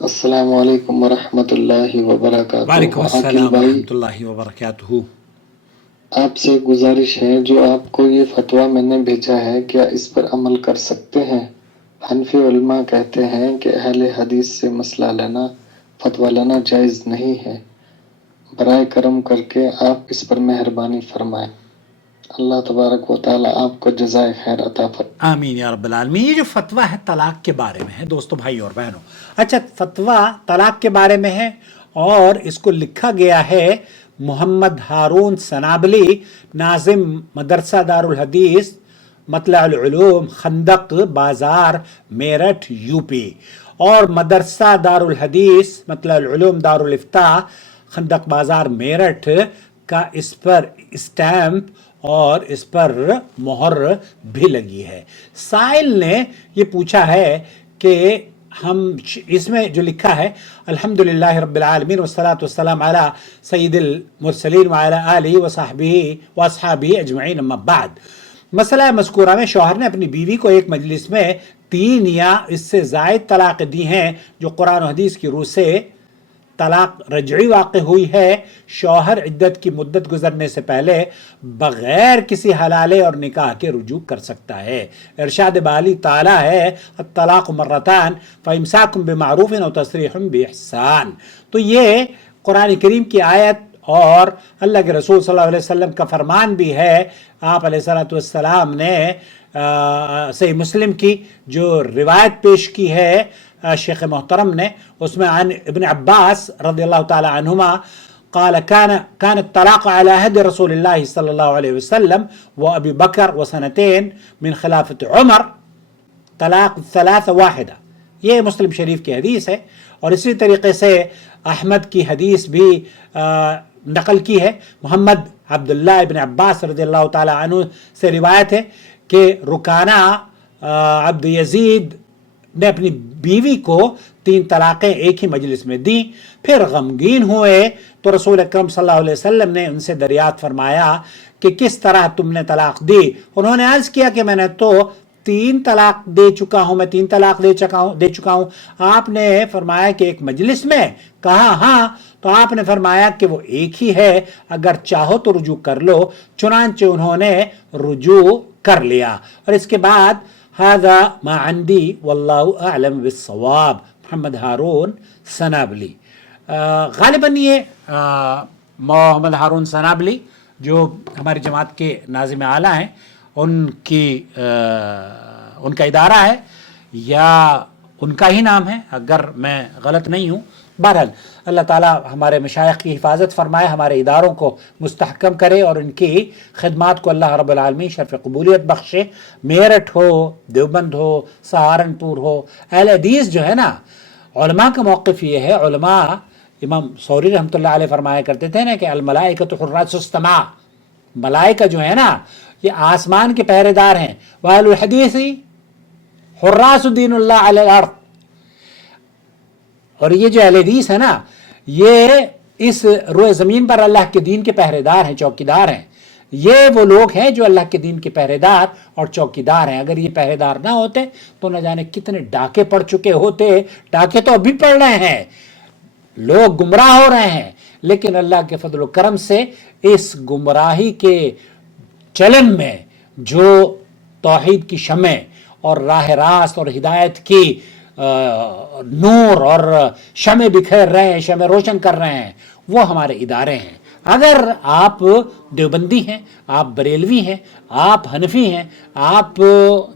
السلام علیکم ورحمۃ اللہ وبرکاتہ۔ وعلیکم عاقل السلام بھائی، ورحمۃ اللہ وبرکاتہ۔ آپ سے گزارش ہے، جو آپ کو یہ فتویٰ میں نے بھیجا ہے کیا اس پر عمل کر سکتے ہیں؟ حنفی علماء کہتے ہیں کہ اہل حدیث سے مسئلہ لینا، فتویٰ لینا جائز نہیں ہے۔ برائے کرم کر کے آپ اس پر مہربانی فرمائیں۔ اللہ تبارک و تعالیٰ آپ کو جزائے خیر عطا فرمائے۔ آمین یا رب العالمین۔ یہ جو فتویٰ ہے طلاق کے بارے میں ہے دوستو، بھائی اور بہنوں۔ اچھا، فتویٰ طلاق کے بارے میں ہے اور اس کو لکھا گیا ہے محمد ہارون سنابلی، ناظم مدرسہ دارالحدیث مطلع العلوم، خندق بازار، میرٹھ، یو پی، اور مدرسہ دارالحدیث مطلع العلوم دارالافتاء، خندق بازار، میرٹھ کا اس پر اسٹیمپ اور اس پر مہر بھی لگی ہے۔ سائل نے یہ پوچھا ہے کہ ہم اس میں جو لکھا ہے الحمدللہ رب العالمین والصلاة والسلام علی سید المرسلین وعلی آلہ واصحابہ اجمعین، اما بعد۔ مسئلہ مذکورہ میں شوہر نے اپنی بیوی کو ایک مجلس میں 3 یا اس سے زائد طلاق دی ہیں جو قرآن و حدیث کی روح سے طلاق رجعی واقع ہوئی ہے۔ شوہر عدت کی مدت گزرنے سے پہلے بغیر کسی حلالے اور نکاح کے رجوع کر سکتا ہے۔ ارشاد باری تعالیٰ ہے الطلاق مرتان فامساک بمعروف او تسریح باحسان۔ تو یہ قرآن کریم کی آیت اور اللہ کے رسول صلی اللہ علیہ وسلم کا فرمان بھی ہے۔ آپ علیہ السلام نے صحیح مسلم کی جو روایت پیش کی ہے شیخ محترم نے، اس میں عن ابن عباس رضی اللہ تعالی عنہما قال كان الطلاق على عهد رسول الله صلی اللہ علیہ وسلم وابی بکر وسنتين من خلافت عمر طلاق 3 واحدہ۔ یہ مسلم شریف کی حدیث ہے، اور اسی طریقے سے احمد کی حدیث بھی نقل کی ہے۔ محمد عبداللہ ابن عباس رضی اللہ تعالی عنہ سے روایت ہے کہ رکانہ عبد یزید نے اپنی بیوی کو 3 طلاقیں ایک ہی مجلس میں دیں، پھر غمگین ہوئے تو رسول اکرم صلی اللہ علیہ وسلم نے ان سے دریافت فرمایا کہ کس طرح تم نے طلاق دی؟ انہوں نے عرض کیا کہ میں نے تو 3 طلاق دے چکا ہوں، میں 3 طلاق دے چکا ہوں۔ آپ نے فرمایا کہ ایک مجلس میں؟ کہا ہاں۔ تو آپ نے فرمایا کہ وہ ایک ہی ہے، اگر چاہو تو رجوع کر لو۔ چنانچہ انہوں نے رجوع کر لیا۔ اور اس کے بعد هذا ما عندي واللہ اعلم بالصواب، محمد ہارون سنابلی۔ غالباً یہ محمد ہارون سنابلی جو ہماری جماعت کے ناظم اعلیٰ ہیں، ان کا ادارہ ہے یا ان کا ہی نام ہے، اگر میں غلط نہیں ہوں۔ بہرحال اللہ تعالیٰ ہمارے مشائخ کی حفاظت فرمائے، ہمارے اداروں کو مستحکم کرے اور ان کی خدمات کو اللہ رب العالمین شرف قبولیت بخشے۔ میرٹھ ہو، دیوبند ہو، سہارنپور ہو، اہل حدیث جو ہے نا، علماء کا موقف یہ ہے۔ علماء، امام سوری رحمۃ اللہ علیہ فرمایا کرتے تھے نا کہ الملائکۃ حراس السماء، ملائکہ جو ہے نا یہ آسمان کے پہرے دار ہیں۔ واہل الحدیث حراس دین اللہ علی الارض، اور یہ جو اہل حدیث ہے نا یہ اس روئے زمین پر اللہ کے دین کے پہرے دار ہیں، چوکیدار ہیں۔ یہ وہ لوگ ہیں جو اللہ کے دین کے پہرے دار اور چوکیدار ہیں۔ اگر یہ پہرے دار نہ ہوتے تو نہ جانے کتنے ڈاکے پڑ چکے ہوتے۔ ڈاکے تو ابھی پڑ رہے ہیں، لوگ گمراہ ہو رہے ہیں، لیکن اللہ کے فضل و کرم سے اس گمراہی کے چلن میں جو توحید کی شمع اور راہ راست اور ہدایت کی نور اور شمع بکھیر رہے ہیں، شمع روشن کر رہے ہیں، وہ ہمارے ادارے ہیں۔ اگر آپ دیوبندی ہیں، آپ بریلوی ہیں، آپ حنفی ہیں، آپ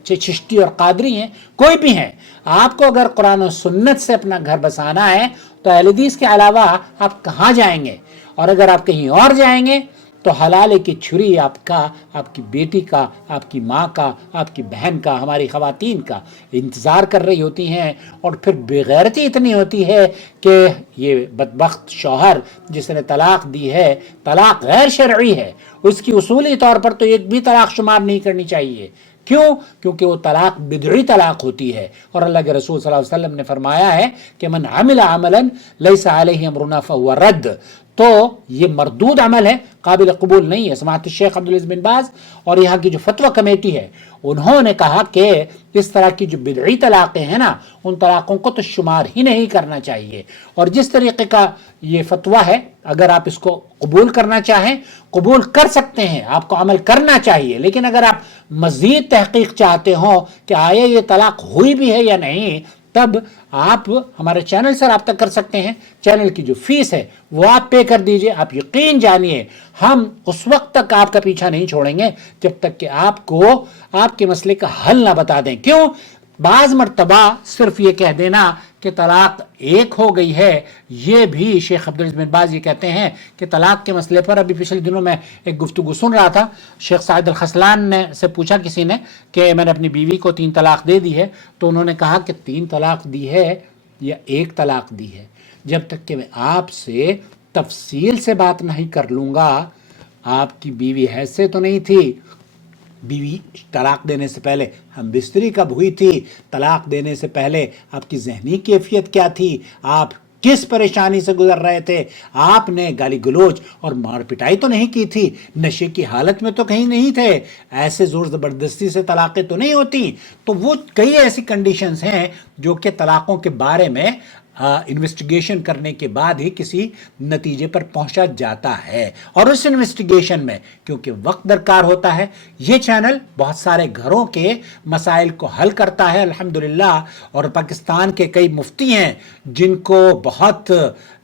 چشتی اور قادری ہیں، کوئی بھی ہیں، آپ کو اگر قرآن و سنت سے اپنا گھر بسانا ہے تو اہل حدیث کے علاوہ آپ کہاں جائیں گے؟ اور اگر آپ کہیں اور جائیں گے تو حلالے کی چھری آپ کا، آپ کی بیٹی کا، آپ کی ماں کا، آپ کی بہن کا، ہماری خواتین کا انتظار کر رہی ہوتی ہیں۔ اور پھر بےغیرتی اتنی ہوتی ہے کہ یہ بدبخت شوہر جس نے طلاق دی ہے، طلاق غیر شرعی ہے، اس کی اصولی طور پر تو ایک بھی طلاق شمار نہیں کرنی چاہیے۔ کیوں؟ کیونکہ وہ طلاق بدعی طلاق ہوتی ہے، اور اللہ کے رسول صلی اللہ علیہ وسلم نے فرمایا ہے کہ من عمل عملا لیس علیہ امرنا فہو رد۔ تو یہ مردود عمل ہے, قابل قبول نہیں ہے. سماحت الشیخ عبدالعزیز بن باز اور یہاں کی جو فتویٰ کمیٹی ہے انہوں نے کہا کہ اس طرح کی جو بدعی طلاقیں ہیں نا ان طلاقوں کو تو شمار ہی نہیں کرنا چاہیے. اور جس طریقے کا یہ فتویٰ ہے اگر آپ اس کو قبول کرنا چاہیں قبول کر سکتے ہیں, آپ کو عمل کرنا چاہیے, لیکن اگر آپ مزید تحقیق چاہتے ہوں کہ آیا یہ طلاق ہوئی بھی ہے یا نہیں تب آپ ہمارے چینل سے رابطہ کر سکتے ہیں. چینل کی جو فیس ہے وہ آپ پے کر دیجئے. آپ یقین جانیے ہم اس وقت تک آپ کا پیچھا نہیں چھوڑیں گے جب تک کہ آپ کو آپ کے مسئلے کا حل نہ بتا دیں. کیوں؟ بعض مرتبہ صرف یہ کہہ دینا کہ طلاق ایک ہو گئی ہے, یہ بھی شیخ عبدالعزیز بن باز یہ کہتے ہیں کہ طلاق کے مسئلے پر ابھی پچھلے دنوں میں ایک گفتگو سن رہا تھا. شیخ سعید الخسلان نے سے پوچھا کسی نے کہ میں نے اپنی بیوی کو 3 طلاق دے دی ہے, تو انہوں نے کہا کہ 3 طلاق دی ہے یا 1 طلاق دی ہے, جب تک کہ میں آپ سے تفصیل سے بات نہیں کر لوں گا. آپ کی بیوی حیث تو نہیں تھی, بیوی طلاق دینے سے پہلے ہم بستری کب ہوئی تھی, طلاق دینے سے پہلے آپ کی ذہنی کیفیت کیا تھی, آپ کس پریشانی سے گزر رہے تھے, آپ نے گالی گلوچ اور مار پٹائی تو نہیں کی تھی, نشے کی حالت میں تو کہیں نہیں تھے, ایسے زور زبردستی سے طلاقیں تو نہیں ہوتی. تو وہ کئی ایسی کنڈیشنز ہیں جو کہ طلاقوں کے بارے میں انویسٹیگیشن کرنے کے بعد ہی کسی نتیجے پر پہنچا جاتا ہے. اور اس انویسٹیگیشن میں کیونکہ وقت درکار ہوتا ہے, یہ چینل بہت سارے گھروں کے مسائل کو حل کرتا ہے الحمدللہ. اور پاکستان کے کئی مفتی ہیں جن کو بہت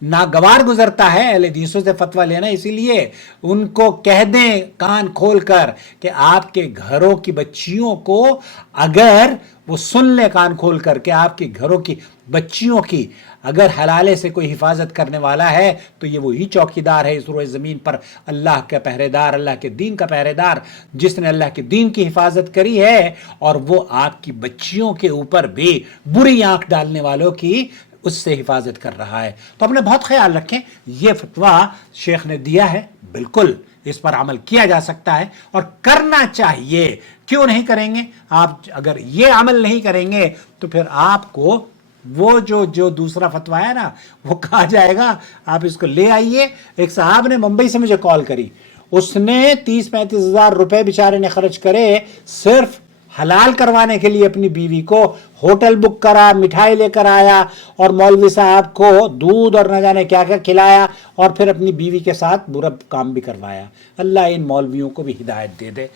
ناگوار گزرتا ہے اہل حدیثوں سے فتویٰ لینا, اسی لیے ان کو کہہ دیں کان کھول کر کہ آپ کے گھروں کی بچیوں کو اگر وہ سن لے کان کھول کر کہ آپ کے گھروں کی بچیوں کی اگر حلالے سے کوئی حفاظت کرنے والا ہے تو یہ وہی چوکیدار ہے اس روئے زمین پر, اللہ کا پہرے دار, اللہ کے دین کا پہرے دار, جس نے اللہ کے دین کی حفاظت کری ہے اور وہ آپ کی بچیوں کے اوپر بھی بری آنکھ ڈالنے والوں کی اس سے حفاظت کر رہا ہے. تو اپنے بہت خیال رکھیں, یہ فتویٰ شیخ نے دیا ہے, بالکل اس پر عمل کیا جا سکتا ہے اور کرنا چاہیے. کیوں نہیں کریں گے؟ آپ اگر یہ عمل نہیں کریں گے تو پھر آپ کو وہ جو دوسرا فتویٰ ہے نا وہ کہا جائے گا آپ اس کو لے آئیے. ایک صاحب نے ممبئی سے مجھے کال کری, اس نے 30-35 ہزار روپے بیچارے نے خرچ کرے صرف حلال کروانے کے لیے اپنی بیوی کو, ہوٹل بک کرا, مٹھائی لے کر آیا اور مولوی صاحب کو دودھ اور نہ جانے کیا کیا کھلایا اور پھر اپنی بیوی کے ساتھ برا کام بھی کروایا. اللہ ان مولویوں کو بھی ہدایت دے دے.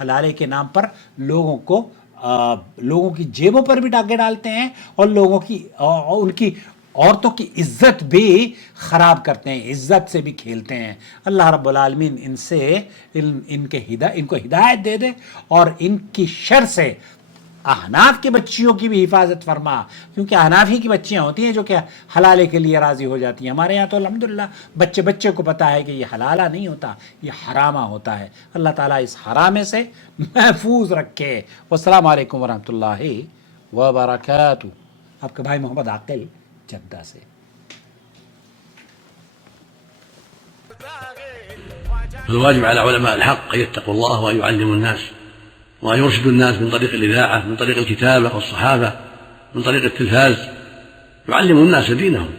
حلالے کے نام پر لوگوں کی جیبوں پر بھی ڈاکے ڈالتے ہیں اور لوگوں کی ان کی عورتوں کی عزت بھی خراب کرتے ہیں, عزت سے بھی کھیلتے ہیں. اللہ رب العالمین ان کو ہدایت دے دے اور ان کی شر سے احناف کی بچیوں کی بھی حفاظت فرما, کیونکہ احناف ہی کی بچیاں ہوتی ہیں جو کہ حلالے کے لیے راضی ہو جاتی ہیں. ہمارے یہاں تو الحمدللہ بچے کو پتا ہے کہ یہ حلالہ نہیں ہوتا, یہ حرامہ ہوتا ہے. اللہ تعالیٰ اس حرامے سے محفوظ رکھے. والسلام علیکم ورحمۃ اللہ وبرکاتہ. آپ کا بھائی محمد عاقل, جدہ سے. فالواجب على علماء الحق أن يتقوا الله وأن يعلموا الناس وأن يرشدوا الناس من طريق الإذاعة, من طريق الكتابة والصحافة, من طريق التلفاز, يعلموا الناس دينهم.